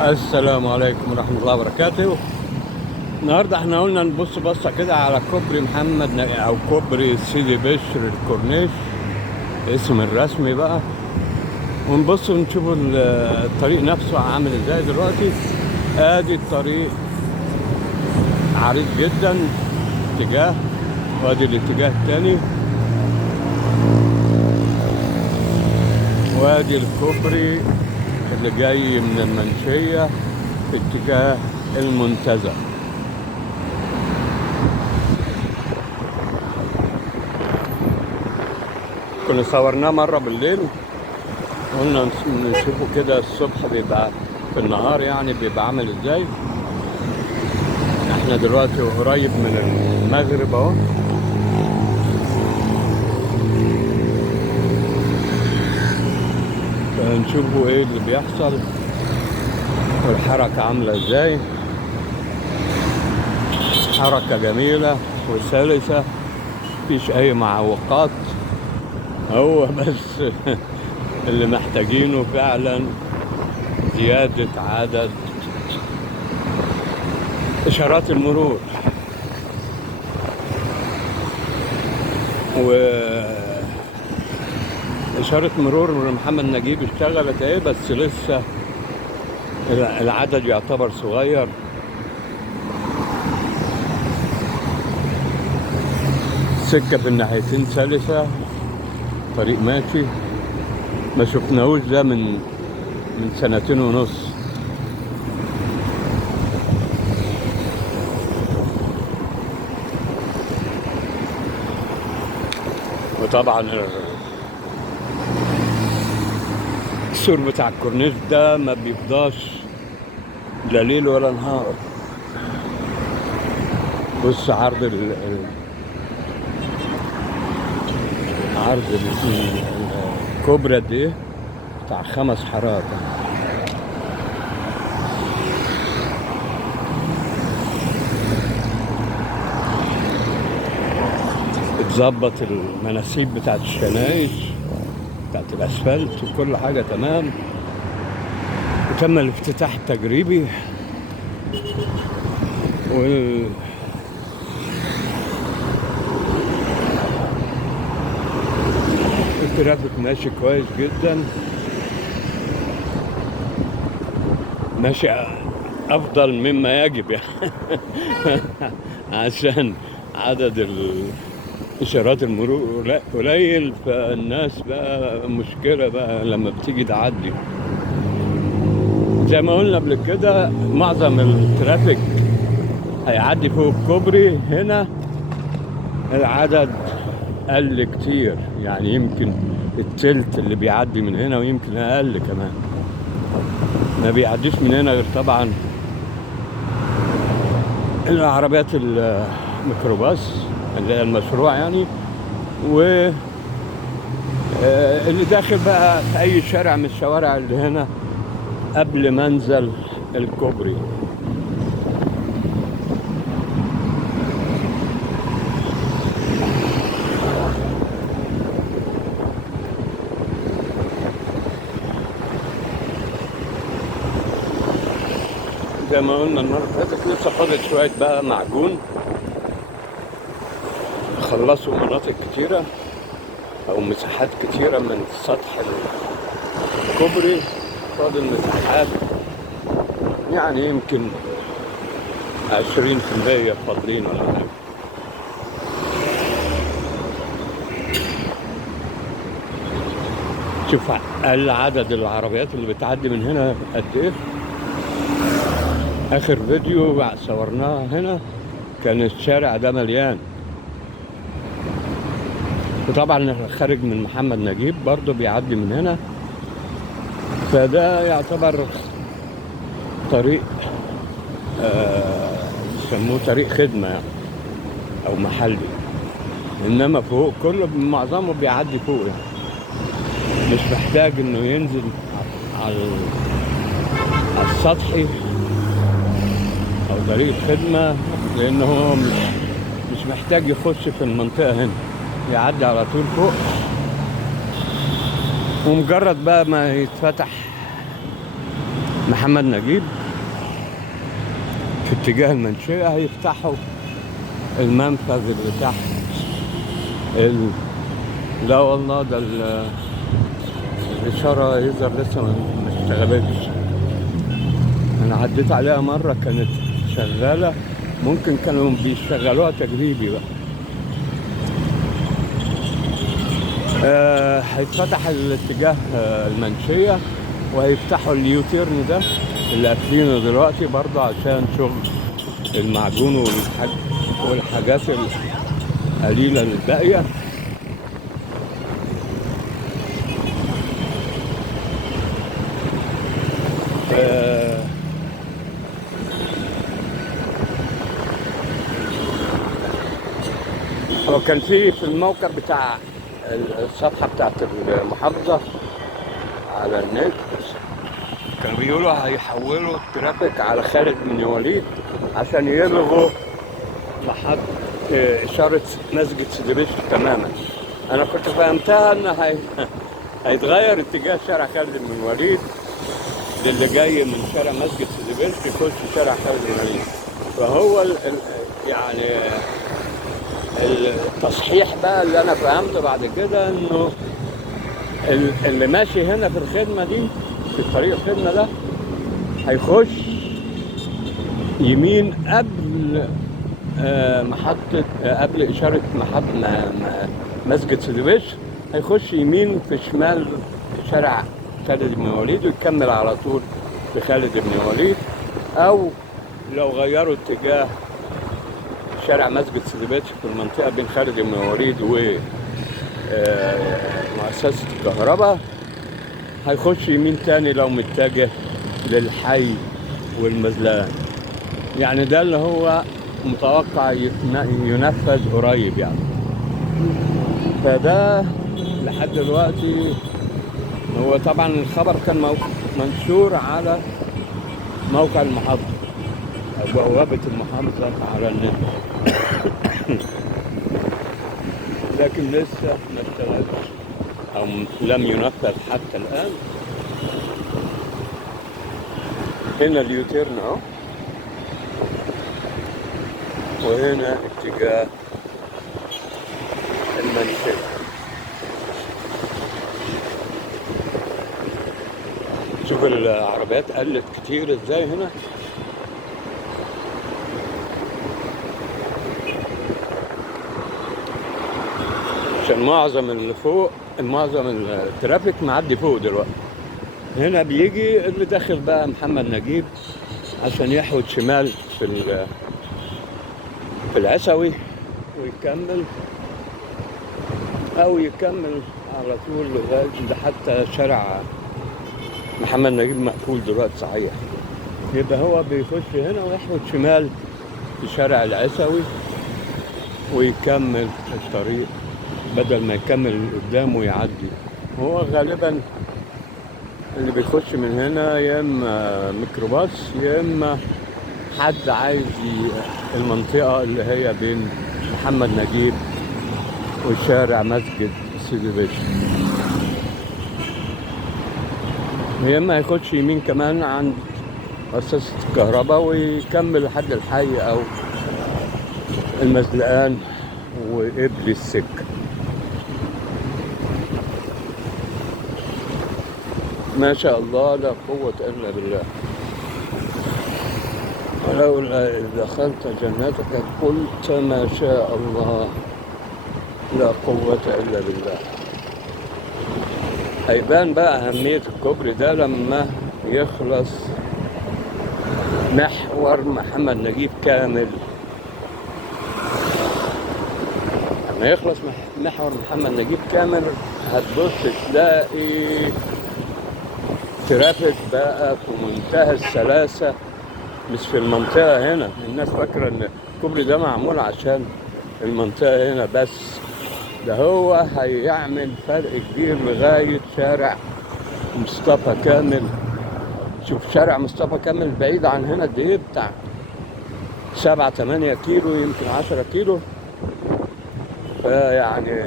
السلام عليكم ورحمة الله وبركاته. النهارده احنا قلنا نبص بصة كده على كوبري أو كوبري سيدي بشر الكورنيش، اسم الرسمي بقى، ونبص ونشوف الطريق نفسه عامل ازاي دلوقتي. ادي الطريق عريض جدا اتجاه، وادي الاتجاه التاني، وادي الكوبري اللي جاي من المنشية في اتجاه المنتزه. كنا صورناه مرة بالليل، قلنا نشوفه كده الصبح بيبقى في النهار، يعني بيبقى عامل ازاي. احنا دلوقتي قريب من المغرب اهو، فنشوفوا ايه اللي بيحصل والحركة عاملة ازاي. حركة جميلة وسلسة، مفيش اي معوقات. هو بس اللي محتاجينه فعلا زيادة عدد إشارات المرور، وإشارة مرور محمد نجيب اشتغلت ايه، بس لسه العدد يعتبر صغير. السكة في الناحيتين سلسة، طريق ماشي. ما شفناهوش ده من 2.5 سنين. وطبعا السور بتاع الكورنيش ده ما بيفضاش لا ليل ولا نهار. بص عرض عرض الكوبرا دي بتاع 5 حارات. اتظبط المناسيب بتاعت الشنايش بتاعت الاسفلت وكل حاجة تمام، وتم الافتتاح التجريبي، الترافيك ماشي كويس جدا، ماشي افضل مما يجب يعني عشان عدد اشارات المرور قليل، فالناس بقى مشكلة بقى لما بتيجي تعدي. زي ما قلنا قبل كده، معظم الترافيك هيعدي فوق الكوبري. هنا العدد قل كتير، يعني يمكن التلت اللي بيعدي من هنا، ويمكن اقل كمان. ما بيعديش من هنا غير طبعا العربيات الميكروباص اللي هي المشروع يعني، و اللي داخل بقى في اي شارع من الشوارع اللي هنا قبل منزل الكوبري. زي ما قلنا المرة اللي فاتت، لسه فاضل شوية بقى معجون، خلصوا مناطق كتيرة أو مساحات كتيرة من سطح الكوبري. فاضل مساحات يعني يمكن 20% فاضلين ولا حاجة. شوف أقل عدد العربيات اللي بتعدي من هنا قد إيه. آخر فيديو صورناه هنا كان الشارع ده مليان، وطبعا خارج من محمد نجيب برضه بيعدي من هنا، فده يعتبر طريق يسموه طريق خدمة يعني أو محلي. إنما فوق كله معظمه بيعدي فوق، يعني مش محتاج إنه ينزل على السطحي أو طريق خدمة، لأنه هو مش محتاج يخش في المنطقة هنا، يعدي على طول فوق. ومجرد بقى ما يتفتح محمد نجيب في اتجاه المنشية هيفتحوا المنفذ اللي تحت لا والله ده الإشارة يظهر لسه ما اشتغلتش. أنا عديت عليها مرة كانت شغالة، ممكن كانوا بيشغلوها تجريبي بقى. هيتفتح الاتجاه المنشية، وهيفتحوا اليوتيرن ده اللي قافلينه دلوقتي برضه عشان شغل المعجون والحاجات القليلة الباقية. هو كان في الموقع بتاع الصفحة بتاعت المحافظة على النت كانوا بيقولوا هيحولوا الترافيك على خالد بن وليد عشان يلغوا محط إشارة مسجد سيدي بشر تماما. أنا كنت فهمتها إن هيتغير اتجاه شارع خالد بن وليد للي جاي من شارع مسجد سيدي بشر يخش شارع خالد بن وليد. فهو يعني التصحيح بقى اللي أنا فهمته بعد كده إنه اللي ماشي هنا في الخدمة دي في طريق الخدمة ده هيخش يمين قبل محطة قبل إشارة مسجد سيدي بشر، هيخش يمين في شمال شارع خالد بن وليد ويكمل على طول بخالد بن وليد. أو لو غيروا اتجاه شارع مسجد سيدي بشر في المنطقة بين خالد بن وليد ومؤسسة الكهرباء هيخش يمين تاني لو متجه للحي والمزلان. يعني ده اللي هو متوقع ينفذ قريب يعني. فده لحد دلوقتي هو طبعا الخبر كان منشور على موقع المحافظة أو بوابة المحافظة على النت لكن لسه ما اشتغلش أو لم ينفذ حتى الآن. هنا اليوتيرن أهو، وهنا اتجاه المنشية. شوف العربيات قلت كتير ازاي هنا. عشان معظم اللي فوق معظم الترافيك معدي فوق دلوقتي. هنا بيجي اللي داخل بقى محمد نجيب عشان يحود شمال في العسوي ويكمل او يكمل على طول لغايه حتى شارع محمد نجيب مقفول دلوقتي صحيح. يبقى هو بيخش هنا ويحود شمال في شارع العسوي ويكمل الطريق بدل ما يكمل قدامه ويعدي. هو غالبا اللي بيخش من هنا يا اما ميكروباص يا اما حد عايز المنطقة اللي هي بين محمد نجيب وشارع مسجد سيدي بشر، يا اما هيخش يمين كمان عند مؤسسة الكهرباء ويكمل لحد الحي او المزلقان وقبل السكة. ما شاء الله لا قوة إلا بالله. ولولا إذ دخلت جنتك قلت ما شاء الله لا قوة إلا بالله. هيبان بقى أهمية الكوبري ده لما يخلص محور محمد نجيب كامل. لما يخلص محور محمد نجيب كامل هتبص تلاقي ترافيك بقى في منتهى السلاسة. مش في المنطقة هنا، الناس فاكرة ان الكوبري ده معمول عشان المنطقة هنا بس، ده هو هيعمل فرق كبير لغاية شارع مصطفى كامل. شوف شارع مصطفى كامل بعيد عن هنا قد ايه، بتاع 7-8 كيلو يمكن 10 كيلو. فيعني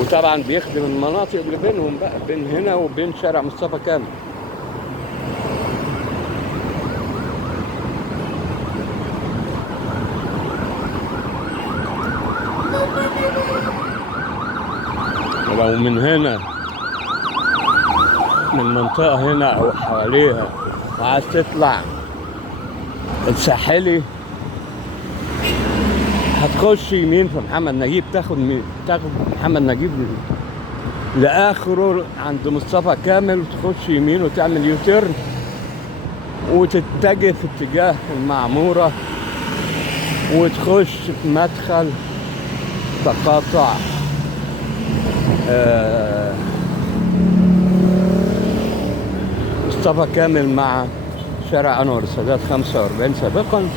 وطبعا بيخدم المناطق اللي بينهم بقى، بين هنا وبين شارع مصطفى كامل. ولو من هنا من المنطقة هنا أو حواليها وعايز تطلع الساحلي، هتخش يمين في محمد نجيب، تاخد محمد نجيب لآخره عند مصطفى كامل، وتخش يمين وتعمل يوتيرن وتتجه في اتجاه المعمورة، وتخش في مدخل تقاطع مصطفى كامل مع شارع أنور السادات 45 سابقا.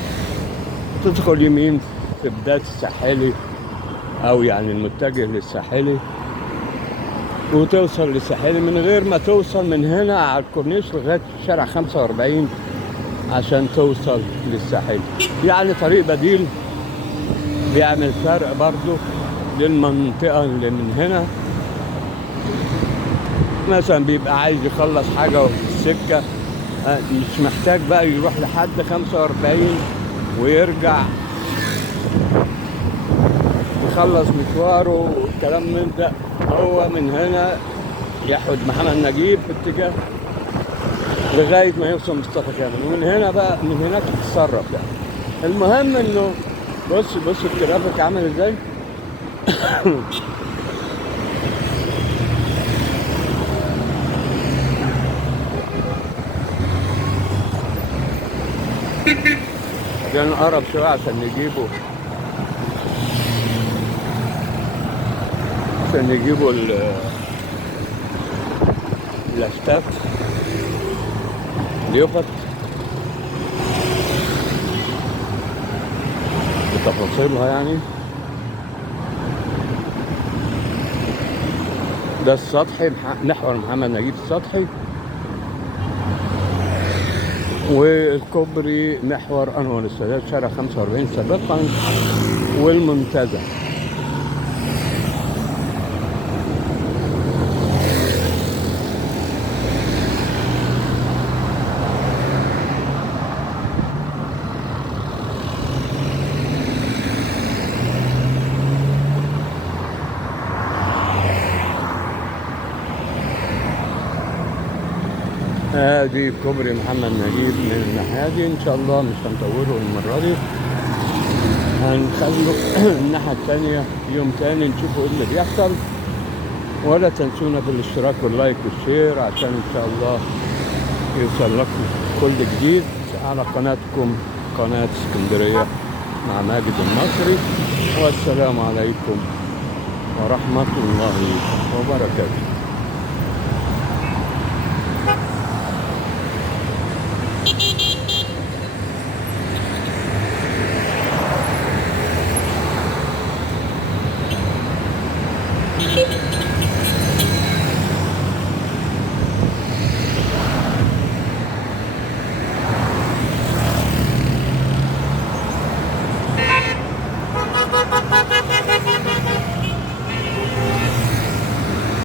تدخل يمين في بداية الساحلي أو يعني المتجه للساحلي، وتوصل للساحلي من غير ما توصل من هنا على الكورنيش لغاية شارع 45 عشان توصل للساحلي. يعني طريق بديل بيعمل فرق برضو للمنطقة اللي من هنا. مثلا بيبقى عايز يخلص حاجة في السكة، مش محتاج بقى يروح لحد 45 ويرجع يخلص مشواره والكلام من ده. هو من هنا ياخد محمد نجيب في اتجاه لغاية ما يوصل مصطفى كامل، ومن هنا بقى من هناك يتصرف يعني. المهم انه بص الترافيك عامل ازاي. عشان نقرب شوية عشان نجيبوا اللافتات اليوفط بتفاصيلها يعني. ده السطحي، محور محمد نجيب السطحي، والكوبري محور أنور السادات شارع 45 سابقا، والمنتزه. ادي كوبري محمد نجيب من الناحية دي. ان شاء الله مش هنطوله المرة دي، هنخلوا الناحية التانية يوم تاني نشوفوا ايه اللي بيحصل. ولا تنسونا بالاشتراك واللايك والشير عشان ان شاء الله يوصل لكم كل جديد على قناتكم، قناة اسكندرية مع ماجد النصري. والسلام عليكم ورحمة الله وبركاته.